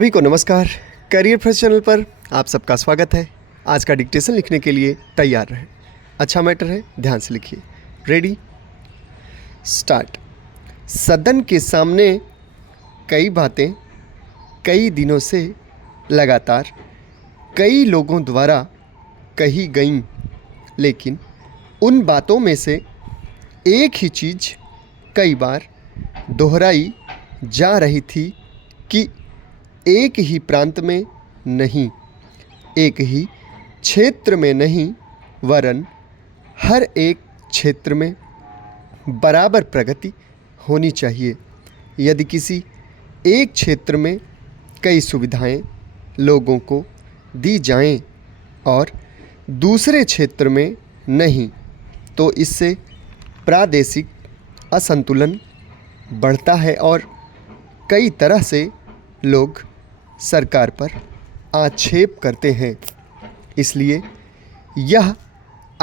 सभी को नमस्कार। करियर फर्स्ट चैनल पर आप सबका स्वागत है। आज का डिक्टेशन लिखने के लिए तैयार रहें। अच्छा मैटर है, ध्यान से लिखिए। Ready, start. सदन के सामने कई बातें कई दिनों से लगातार कई लोगों द्वारा कही गईं, लेकिन उन बातों में से एक ही चीज़ कई बार दोहराई जा रही थी कि एक ही प्रांत में नहीं, एक ही क्षेत्र में नहीं, वरन हर एक क्षेत्र में बराबर प्रगति होनी चाहिए। यदि किसी एक क्षेत्र में कई सुविधाएं लोगों को दी जाएं और दूसरे क्षेत्र में नहीं, तो इससे प्रादेशिक असंतुलन बढ़ता है और कई तरह से लोग सरकार पर आक्षेप करते हैं। इसलिए यह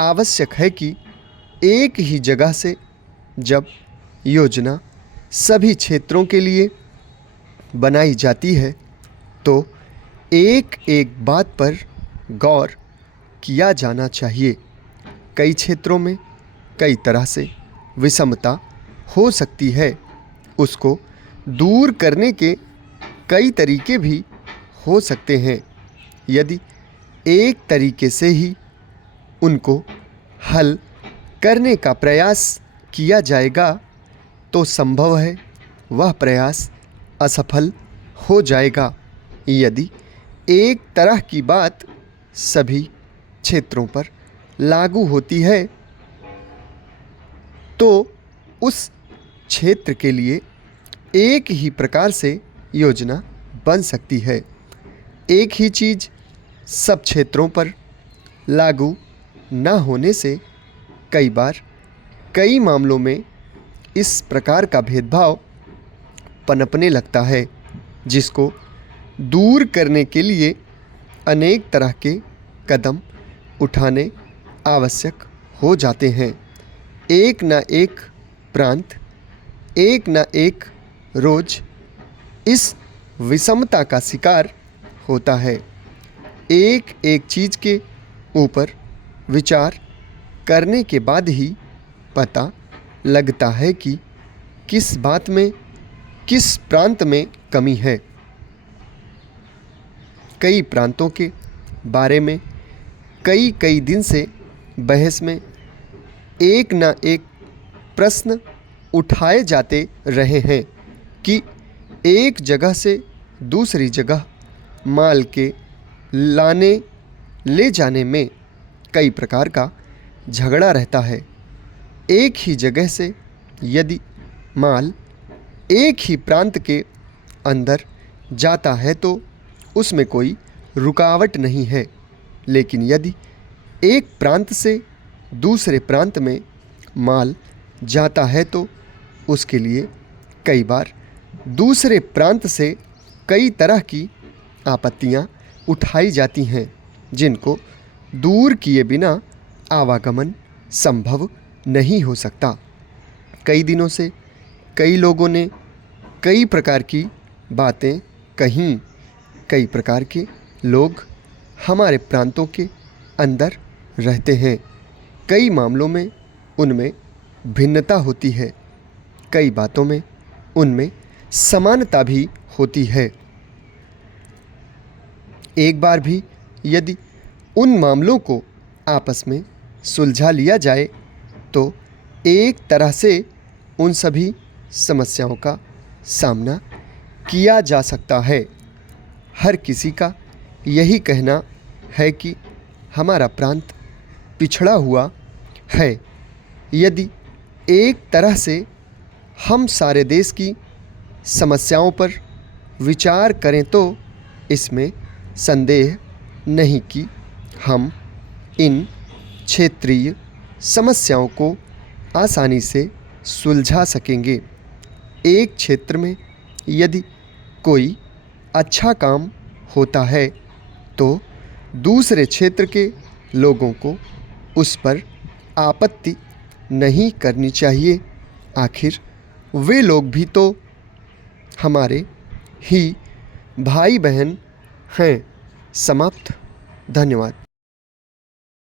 आवश्यक है कि एक ही जगह से जब योजना सभी क्षेत्रों के लिए बनाई जाती है तो एक एक बात पर गौर किया जाना चाहिए। कई क्षेत्रों में कई तरह से विषमता हो सकती है, उसको दूर करने के कई तरीके भी हो सकते हैं। यदि एक तरीके से ही उनको हल करने का प्रयास किया जाएगा तो संभव है वह प्रयास असफल हो जाएगा। यदि एक तरह की बात सभी क्षेत्रों पर लागू होती है तो उस क्षेत्र के लिए एक ही प्रकार से योजना बन सकती है। एक ही चीज़ सब क्षेत्रों पर लागू न होने से कई बार कई मामलों में इस प्रकार का भेदभाव पनपने लगता है, जिसको दूर करने के लिए अनेक तरह के कदम उठाने आवश्यक हो जाते हैं। एक न एक प्रांत एक न एक रोज इस विषमता का शिकार होता है। एक एक चीज़ के ऊपर विचार करने के बाद ही पता लगता है कि किस बात में किस प्रांत में कमी है। कई प्रांतों के बारे में कई कई दिन से बहस में एक न एक प्रश्न उठाए जाते रहे हैं कि एक जगह से दूसरी जगह माल के लाने ले जाने में कई प्रकार का झगड़ा रहता है। एक ही जगह से यदि माल एक ही प्रांत के अंदर जाता है तो उसमें कोई रुकावट नहीं है, लेकिन यदि एक प्रांत से दूसरे प्रांत में माल जाता है तो उसके लिए कई बार दूसरे प्रांत से कई तरह की आपत्तियां उठाई जाती हैं, जिनको दूर किए बिना आवागमन संभव नहीं हो सकता। कई दिनों से कई लोगों ने कई प्रकार की बातें कहीं। कई प्रकार के लोग हमारे प्रांतों के अंदर रहते हैं। कई मामलों में उनमें भिन्नता होती है, कई बातों में उनमें समानता भी होती है। एक बार भी यदि उन मामलों को आपस में सुलझा लिया जाए तो एक तरह से उन सभी समस्याओं का सामना किया जा सकता है। हर किसी का यही कहना है कि हमारा प्रांत पिछड़ा हुआ है। यदि एक तरह से हम सारे देश की समस्याओं पर विचार करें तो इसमें संदेह नहीं कि हम इन क्षेत्रीय समस्याओं को आसानी से सुलझा सकेंगे। एक क्षेत्र में यदि कोई अच्छा काम होता है तो दूसरे क्षेत्र के लोगों को उस पर आपत्ति नहीं करनी चाहिए। आखिर वे लोग भी तो हमारे ही भाई बहन हैं। समाप्त। धन्यवाद।